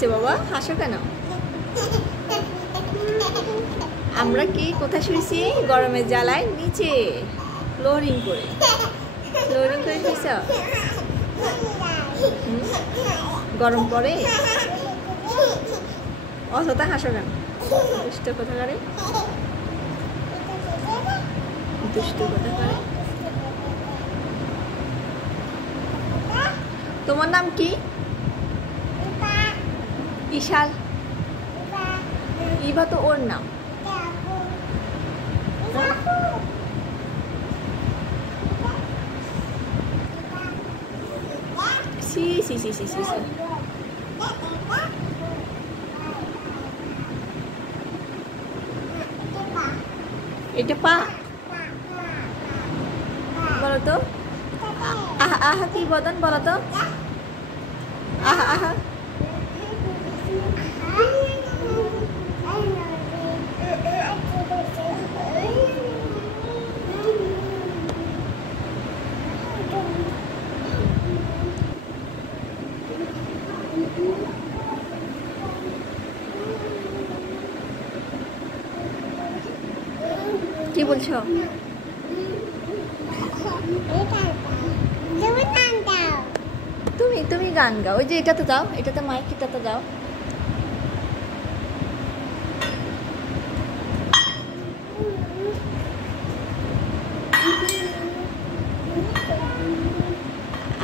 হয়েছে বাবা, হাসো কেন? আমরা কি কোথায় শুয়েছি? গরমের জ্বালায় নিচে ফ্লোরিং করে শুয়েছ। গরম পড়ে, অযথা হাসো কেন? দুষ্ট কোথাকারে, দুষ্ট কোথাকারে। তোমার নাম কি? ইশাল। ইভা তো ওর নাম। সি সি সি সি সি সি। এটা পা বলো তো। আহা আহা কি বদন বলো তো। আহা আহা। কি বলছো? তুমি গান গাও। ওই যে এটাতে যাও, এটাতে মাইক, এটাতে যাও।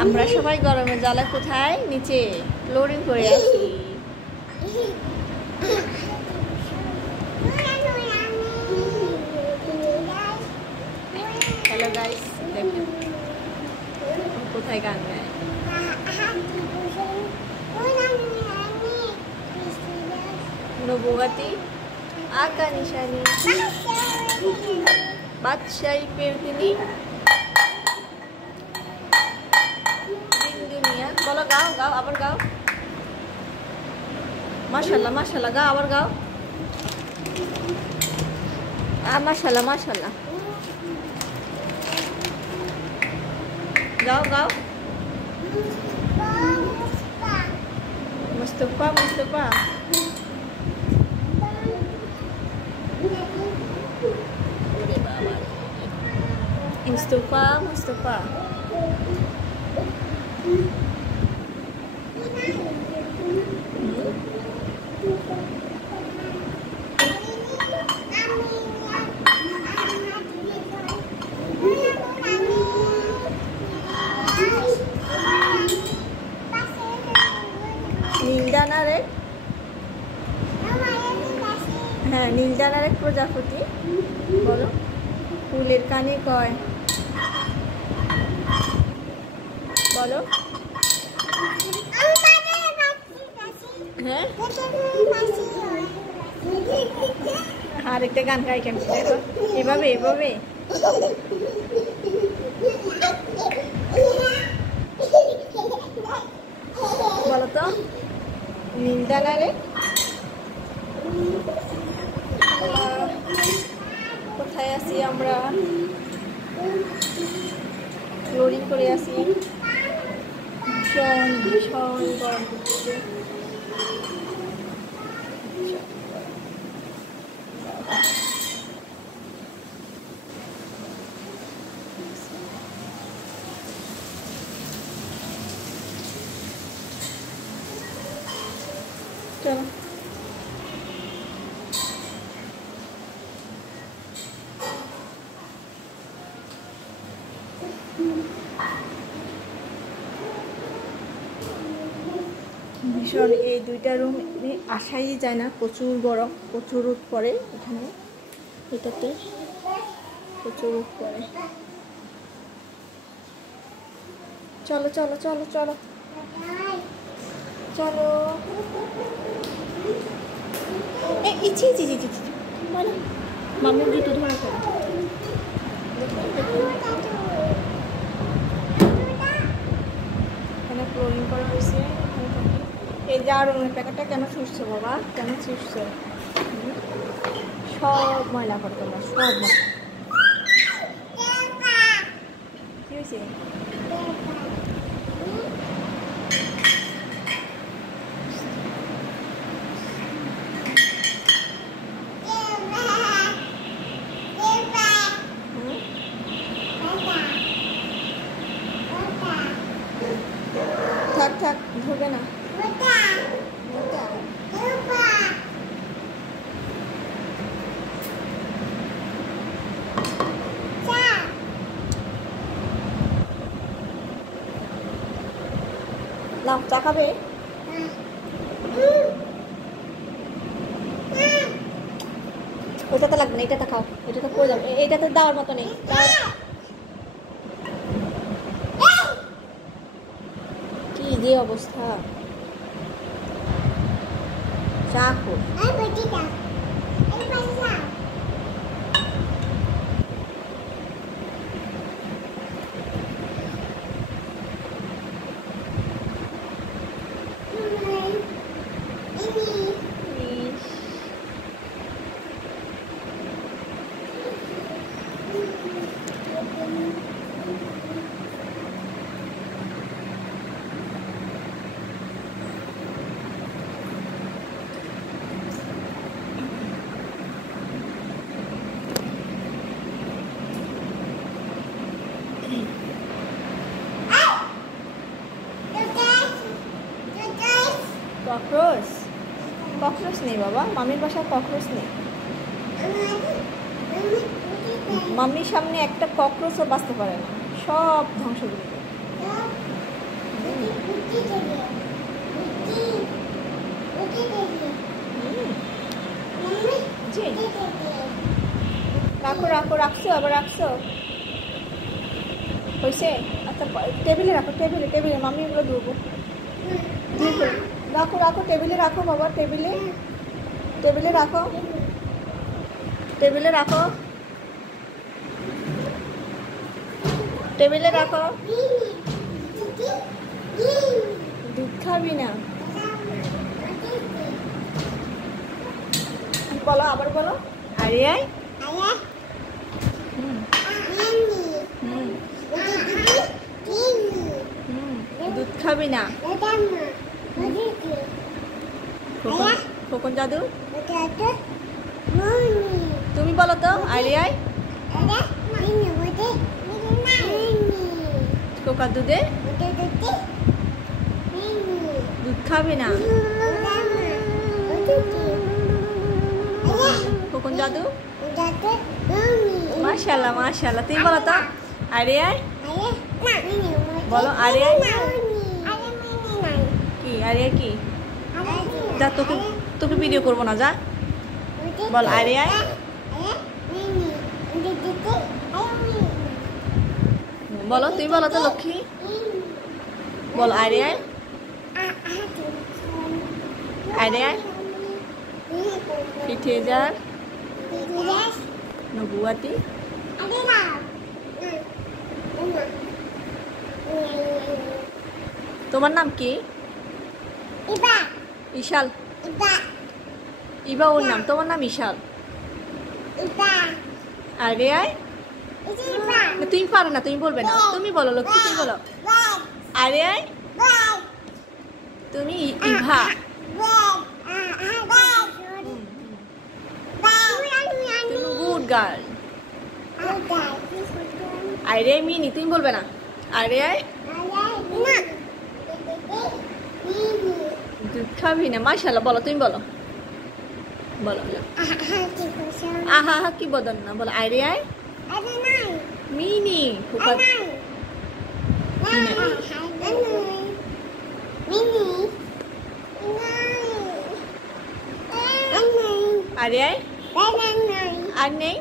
আমরা সবাই গরমের জ্বালা কোথায়? নিচে ফ্লোরিং করে আছি। হ্যালো গাইস, দেখেন কোথায় গান গায়। নবুয়াতি আকা নিশানি বাদশাহী পেরদিনী দিন দুনিয়া। বলো, গাও গাও, আবার গাও। মাশাআল্লাহ মাশাআল্লাহ, গাও, আবার গাও। মাশাআল্লাহ মাশাআল্লাহ, গাও গাও। মুস্তফা মুস্তফা। মুস্তফা মুস্তফা। নীলডানার এক, হ্যাঁ নীলডানার এক প্রজাপতি। বলো, ফুলের কানে কয়। বলো, হ্যাঁ আর একটা গান গাই কেন? দেখো, এভাবে এভাবে। বলো তো, নীলডানারে কোথায় আছি আমরা? ফ্লোরিং করে আছি। ভীষণ ভীষণ গরম করতেছে। চলো ভীষণ, এই দুইটা রুম আসাই যায় না, প্রচুর গরম, প্রচুর রোদ পড়ে এখানে, এটাতে প্রচুর রোদ পড়ে। চলো চলো চলো চলো চলো। ইচ্ছি ইচ্ছি ইচ্ছি ইচ্ছি বলো, মামির জুতো ধরা করো। এখানে ফ্লোরিং করা হয়েছে। এই যে আড়ঙের প্যাকেটটা কেন ছুঁড়ছো বাবা, কেন ছুঁড়ছো? সব ময়লা করো তোমরা, সব ময়লা। কি হয়েছে? থাক থাক ধরবে না। নাও চা খাবে? ওটাতে লাগবে না, এটাতে খাও, এটাতে পড়ে যাবে, এটাতে দেওয়ার মতো নেই। কি যে অবস্থা, চা খো। ককরোচ? ককরোচ নেই বাবা, মামির বাসায় ককরোচ নেই। মামির সামনে একটা ককরোচও বাঁচতে পারে না, সব ধ্বংস করে দেবে। রাখো রাখো, রাখছো আবার রাখছো, হয়েছে? আচ্ছা টেবিলে রাখো, টেবিলে টেবিলে, মামি এগুলো ধরবো। রাখো রাখো, টেবিলে রাখো বাবা, টেবিলে টেবিলে রাখো, টেবিলে রাখো, টেবিলে রাখো। দুধ খাবি না? বলো আবার বলো। আরিয়াই দুধ খাবি না? খোকন জাদু তুমি বলো তো। আরিয়াই কোকা দুধে দুধ খাবি না? খোকন জাদু মাশাআল্লাহ মাশাআল্লাহ, তুমি বলো তো। আরিয়াই বলো। আরিয়াই কি? আরিয়াই কি? যা তোকে তোকে ভিডিও করবো না, যা বল। আরিয়াই বলো, তুই বলো তো লক্ষ্মী, বল। আরিয়াই আরিয়াই পিঠে যার নবুয়াতি। তোমার নাম কি? ইশাল। ইবা ওর নাম, তোমার নাম ইশাল। আরিয়াই তুমি পারো না, তুমি বলবে না, তুমি বলো লক্ষ্মী, তুমি বলো। আরিয়াই তুমি ইভা। তুমি গুড গার্ল। আরিয়াই মিনি, তুমি বলবে না। আরিয়াই দুধ খাবি না? মাশাআল্লাহ বলো, তুমি বলো, বলো আহা হা কি বদন না, বলো। আরিয়াই মিনি ফুফা আরিয়াই আর নেই।